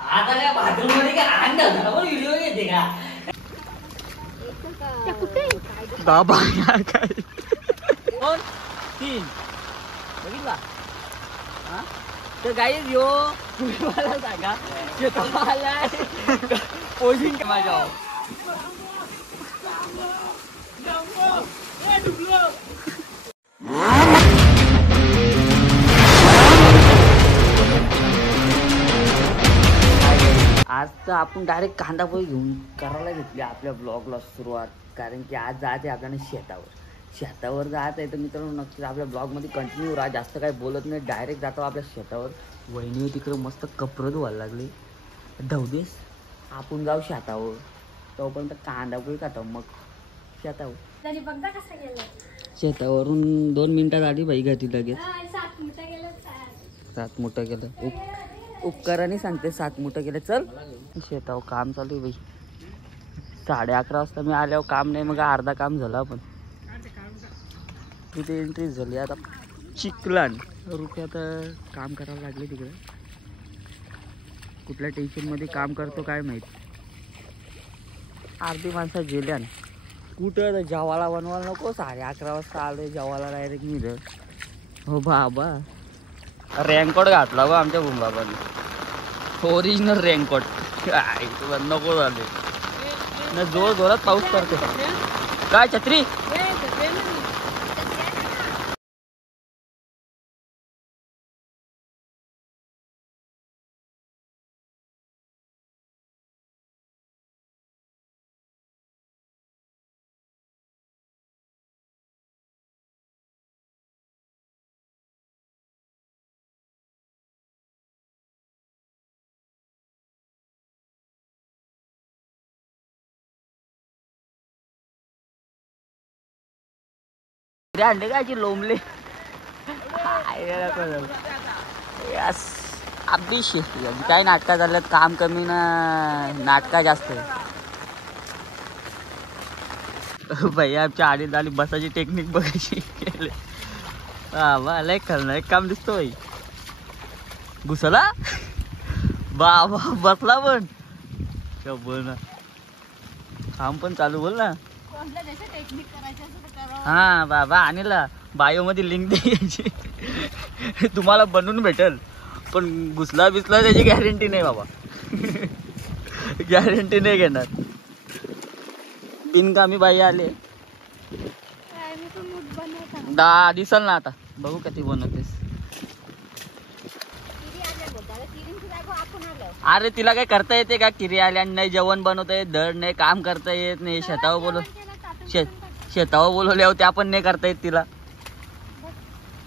आता काय बाथरूम मध्ये काय अंड व्हिडिओ येते का कुठे बाबा काय 2 3 बघितला हा तर गाईज यो मला सांगा शेताला पोझिंग माझ्या आज तर आपण डायरेक्ट कांदा पोहे घेऊन करायला घेतली आपल्या ब्लॉगला सुरुवात. कारण की आज जायचं आहे आपल्याला शेतावर जायचं आहे. तर मित्रांनो नक्कीच आपल्या ब्लॉगमध्ये कंटिन्यू राहा. जास्त काही बोलत नाही, डायरेक्ट जातो आपल्या शेतावर. वहिनी तिकडे मस्त कपडं धुवायला लागली. धवदेस आपण जाऊ शेतावर, तोपर्यंत कांदा पोहे खातो मग शेतावर. शेतावरून 2 मिनिटात आली बाई घाती लगेच. 7 मोठं केलं उपकाराने सांगते. 7 मोठं केलं. चल शेतावर काम चालू आहे बाई. 11:30 वाजता मी आल्यावर काम नाही, मग अर्धा काम झालं. आपण तिथे एंट्री झाली. आता चिखलान रुपये आता काम करायला लागले तिकडे. कुठल्या टेन्शनमध्ये काम करतो काय माहीत. अर्धी माणसं गेल्यान कुठं जेवायला बनवायला नको. 11:30 वाजता आलो जेवायला डायरेक्ट मी इथं. हो बाबा रेनकोट घातला बा आमच्या भूमबाबाने. Original raincoat. नको झाले ना, जोर जोरात पाऊस पडते. काय छत्री अंडे काय लोंबले. अब्बी शेती काय नाटका झाल्यात. काम कमी ना नाटका जास्त. भाई आमच्या आडी झाली बसाची टेक्निक बघायची केले. हा लय खरं काम दिसतो भाई. घुसला बाबा बसला पण बोल ना. काम पण चालू बोल ना. हा बाबा आणला बायो मध्ये लिंक द्यायची तुम्हाला बनवून भेटेल. पण घुसला बिसला त्याची गॅरंटी नाही बाबा. गॅरंटी नाही घेणार. बिनकामी बाई आले. दिसल ना आता बघू कधी बनवतेस. अरे तिला काय करता येते का. किरी आल्या नाही जेवण बनवता येत. धड नाही काम करता येत नाही. शेतावर बोलवल्यावर त्या पण नाही करता येत तिला.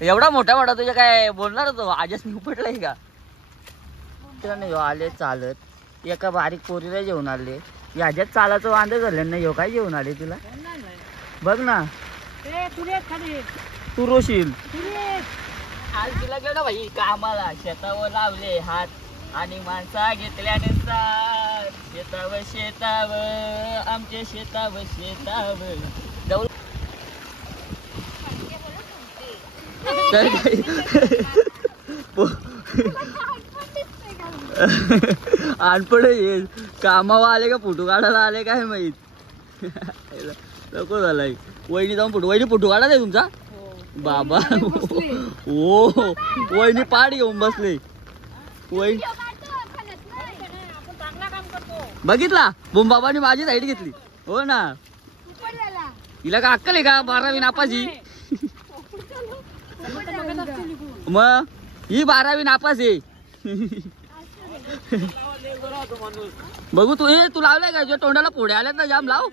एवढा मोठा तुझ्या काय बोलणार होतो. आजच मी उपटलाय का तिला. नाही आले चालत. एका बारीक पोरीला जेवण आले. ह्याच्यात चालायचं वांदे झालं नाही. काय जेवण आले तिला बघ ना. तू रोशील आज तिला गेलं भाई कामाला. शेतावर लावले हात आणि माणसा घेतल्याने शेतावर आमच्या शेतावर जाऊ. अनपड ये कामावर आले का फोटो काढायला आले काय माहित. नको झालाय. वहिनी जाऊन वहिनी फोटो काढा आहे तुमचा बाबा. हो वहिनी पाड घेऊन बसले. वहिनी बघितला बुमबाबाने माझी साईड घेतली. हो ना. हिला का अक्कल आहे का 12वी नापासी. मग ही 12वी नापास आहे. बघू तू तू लावलाय का. तुझ्या तोंडाला पुढे आल्यात ना जाम लाव.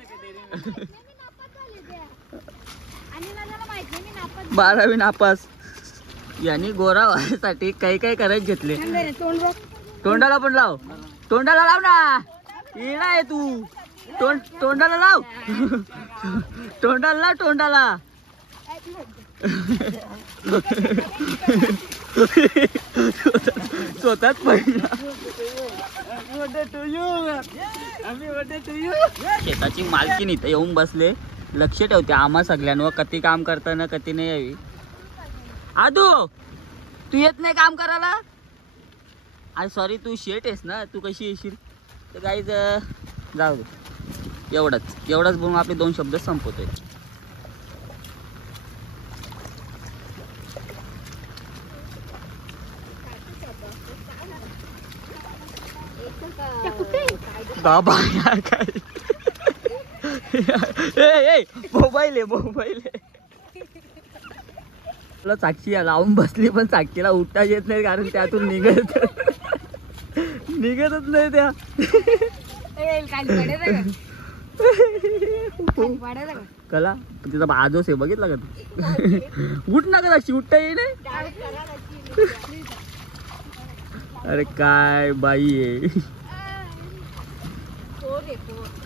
12वी नापास. यांनी गोरा व्हायसाठी काही काही करायचे घेतले. तोंडाला पण लाव. तोंडाला लाव ना. येणार आहे तू. तोंडाला लाव. तोंडाला तोंडाला. स्वतःच पहिला. शेताची मालकीन इथं येऊन बसले. लक्ष ठेवते आम्हा सगळ्यांवर. कधी काम करताना कधी नाही यावी. आदू तू येत नाही काम करायला. अरे सॉरी तू शेट आहेस ना, तू कशी येशील. तर गाईज जाऊ दे, एवढंच बोलून आपले 2 शब्द संपवतोय. बाबा यार काय मोबाईल आहे. तुला साक्षी लावून बसली पण साक्षीला उठता येत नाही कारण त्यातून निघतच नाही त्या. कला तिचा बाजोस आहे बघितला का तू. उठ ना का साक्षी, उठता येईल. अरे काय बाई आहे.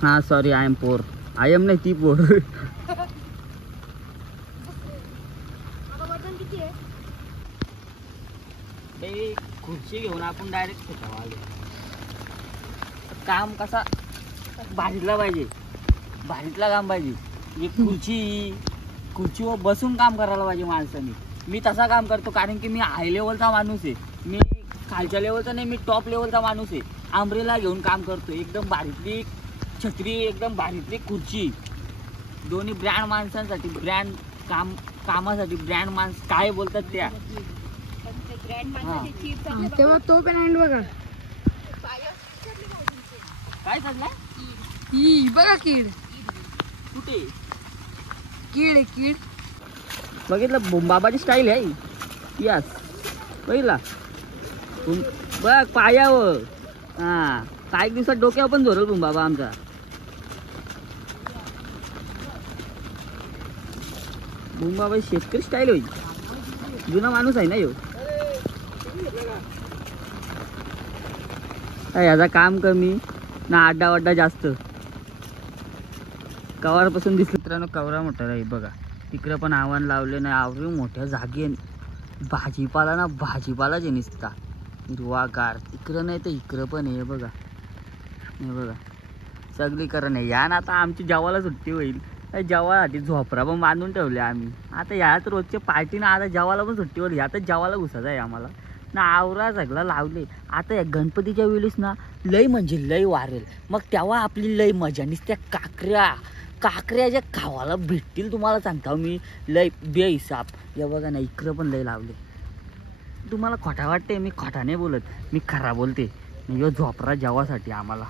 हा सॉरी आय एम पोर. आय एम नाही ती पोर. खुर्ची घेऊन आपण डायरेक्ट शेतावर आलो. काम कसा भारीतला पाहिजे, भारीतला काम पाहिजे. खुर्चीवर बसून काम करायला पाहिजे माणसाने. मी तसा काम करतो कारण की मी हाय लेवलचा माणूस आहे. मी खालच्या लेवलचा नाही, मी टॉप लेवलचा माणूस आहे. आंब्रेला घेऊन काम करतो. एकदम भारीतली छत्री, एकदम भारीतली खुर्ची. दोन्ही ब्रँड माणसांसाठी, ब्रँड कामासाठी ब्रँड माणस काय बोलतात त्या. तेव्हा तो पण हँड बघा काय चाललंय. ही बघा कीड, कुठे कीड बघितलं. बुंबाबाची स्टाईल आहे. यस बघितला बघ पायावर. हा काही दिवसात डोक्यावर पण झोरल बुंबाबा आमचा. बुंबाबा शेतकरी स्टाईल होईल. जुना माणूस आहे ना ह्यो. याचा काम कमी ना अड्डा जास्त. कवारपासून दिसलं मित्रांनो, कवरा मोठा आहे बघा. तिकडं पण आव्हान लावले नाही. आवरी मोठ्या जागे भाजीपालाच आहे नुसता हिरवागार. तिकडं नाही तर इकडं पण आहे बघा. हे बघा सगळीकडं नाही. या ना आता आमची जेवायला सुट्टी होईल. जेवायसाठी झोपरा पण बांधून ठेवले आम्ही. आता यात रोजच्या पार्टीनं आता जेवायला पण सुट्टी होईल. यातच जेवायला घुसायचं आहे आम्हाला ना. आवरा सगळं लावले. आता या गणपतीच्या वेळेस ना लय म्हणजे लय वारेल. मग तेव्हा आपली लय मजा. नुसत्या काकऱ्या ज्या खावायला भेटतील तुम्हाला सांगता मी. लय बेहिसाब. या बघा ना इकडं पण लय लावले. तुम्हाला खोटा वाटते, मी खोटा नाही बोलत, मी खरा बोलते. यो झोपरा जेवासाठी आम्हाला.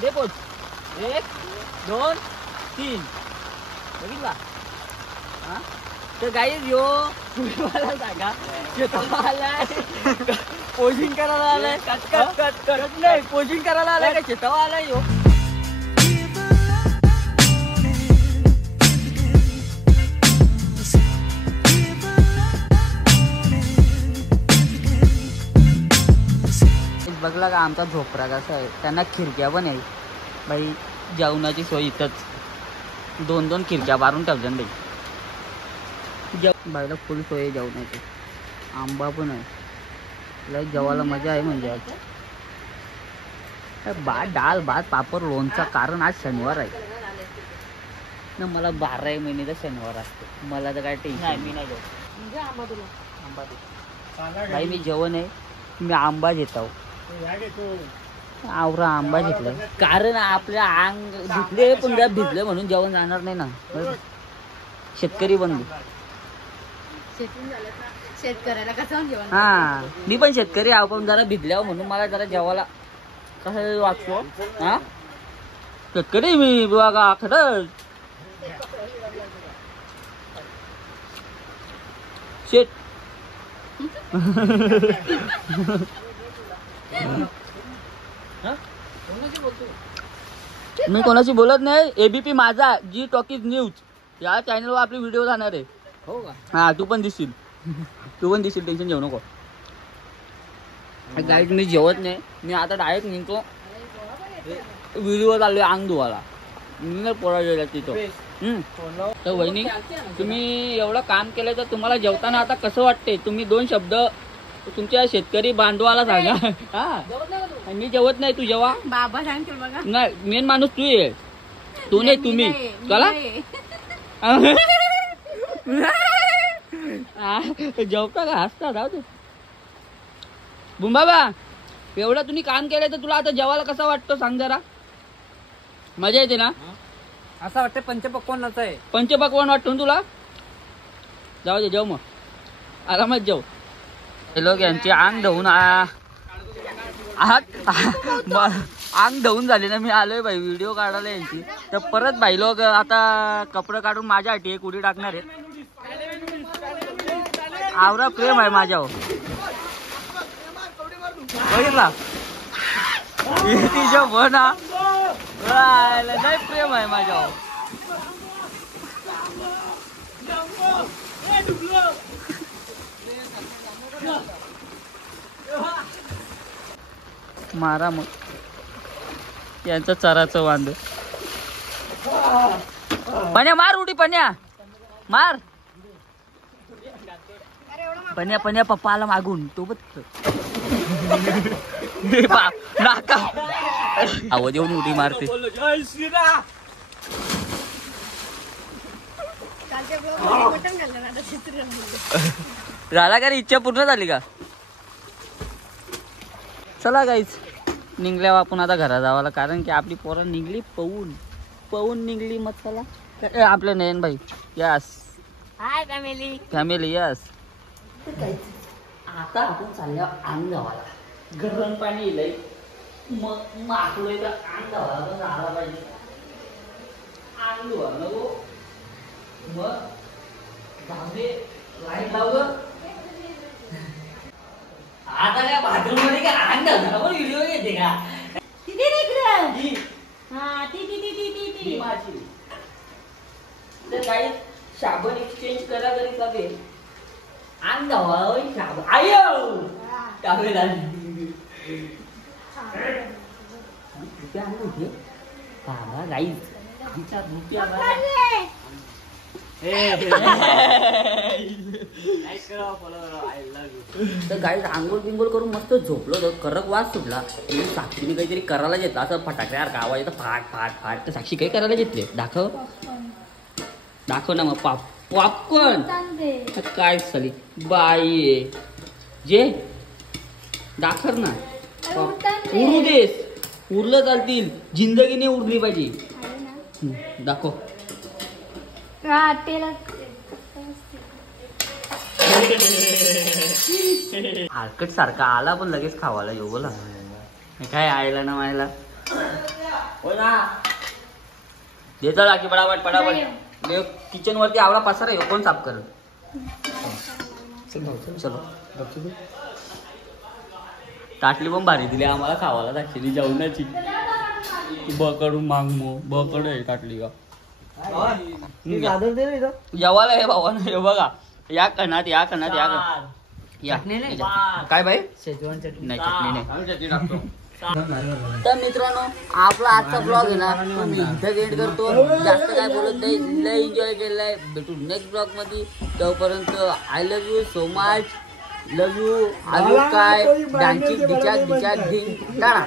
दे पोच 1 2 3 बघितला. हा तर गाईज यो मला सांगा शेतावर आलाय पोजिंग करायला आलाय. कट नाही पोजिंग करायला आलाय का शेतावर आलाय यो. बघला का आमचा झोपरा कसा आहे. त्यांना खिडक्या पण आहे बाई. जेवणाची सोय इथंच 2-2 खिडक्या मारून ठेवल्या बाई. बाईला फुल सोय आहे जेवणाची. आंबा पण आहे. लय जेवायला मजा आहे म्हणजे. आज डाळ भात पापड लोणचा. कारण आज शनिवार आहे ना. मला 12 महिन्याचा शनिवार असतो. मला तर काय टेन्शन नाही. मी नाही जेवत बाई. मी जेवण आहे. मी आंबा घेतो. आवरा आंबा घेतलाय कारण आपल्या अंग भिजले पण भिजले म्हणून जेवण जाणार नाही ना. शेतकरी बंधू. हा मी पण शेतकरी आहो पण जरा भिजल्यावर म्हणून मला जरा जेवायला कसं वाटतो. हा शेतकरी मी बघा खरंच. शेत मी कोणाशी बोलत नाही. एबीपी माझा जी टॉकीज न्यूज या चॅनलवर आपली व्हिडिओ जाणार आहे. हो का. हा तू पण दिसशील टेन्शन घेऊ नको. गाईड मी जेवत नाही, मी आता डायरेक्ट निघतो व्हिडिओ चालू आहे अंग धुवायला. मी नाही पोळा गेला तिथं. तर वहिनी तुम्ही एवढं काम केलं तर तुम्हाला जेवताना आता कसं वाटते? तुम्ही 2 शब्द तुमच्या शेतकरी बांधवाला सांगा. हा मी जेवत नाही, तू जेव्हा बाबा सांगतील बघा. नाही मेन माणूस तू ये, तू नाही तुम्ही चला. जेवता का हसता राहू दे. बुंबाबा एवढं तुम्ही काम केलं तर तुला आता जेवायला कसा वाटतो सांग जरा. मजा येते ना? असं वाटतं पंचपक्वान्नाच आहे. पंचपक्वान्न वाटतो ना तुला? जाऊ दे, जेव मग आरामात जेव. हे लोक यांचे अंग धुवून अंग धुवून झाले ना. मी आलोय भाई व्हिडिओ काढायला यांची. तर परत भाई लोक आता कपडे काढून माझ्यासाठी एक उडी टाकणार आहेत. आवरा प्रेम आहे माझ्यावर बघितला तिच्या म्हणा नाही प्रेम आहे माझ्यावर. मारा मग यांचं चराचं वांद. पण्या मार उडी, पण्या मार. पण्या पण्या पप्पा आला मागून तो बघ नाका आवाज येऊन उडी मारते. झाला का रे? इच्छा पूर्ण झाली का? चला गाईच निघल्यावर आपण आता घरा जावाला, कारण की आपली पोरं निघली पळून निघली. मग चला आपलं नयन भाई yes hi family family yes. आता आपण चालल्यावर अंग गावाला. गरम पाणी येलंय मग आखलोय तर अंग गावाला पण झाला पाहिजे. अंग धुवा नको मग धाबे लाईट लावलं. आता काय बाथरूम मध्ये काय अंग घालणार पण व्हिडिओ येते का? तर काही साबण एक्सचेंज करा तरी चालेल. अंग धावा साबण आयो टावेल तर गाईज आंघोळ बिंगोळ करून मस्त झोपलो होतो. करक वास सुटला. साक्षीने काहीतरी करायला घेतला असं फटाक्यासारखा आवाज येतो फाट फाट फाट. तर साक्षी काही करायला घेतले? दाखव ना मग. पॉपकॉर्न काय साली बाई जे दाखव ना. उरू देस, उरलं चालतील, जिंदगीने उरली पाहिजे. दाखव. हलकट सारखा आला पण लगेच खावाला येऊ बोला. काय आयला ना मायला दे चला की पटापट पटापट. किचन वरती आवडा पसारा आहे, कोण साफ करत? चलो ताटली पण भारी दिली आम्हाला खावाला. दाखवली जेवणाची बकडून मागमो बकड आहे ताटली का जेवायला हे भावा. हे बघा या कणात या काय बाई शेजवान चटणी नाही, चटणी नाही. तर मित्रांनो आपला आजचा ब्लॉग आहे ना मी इथं एंड करतो. जास्त काय बोलत नाही, लय एन्जॉय केलाय. भेटू नेक्स्ट ब्लॉग मध्ये. तोपर्यंत I love you so much. Love you. अजून काय डान्सिंग बिचार ढिंग टाळा.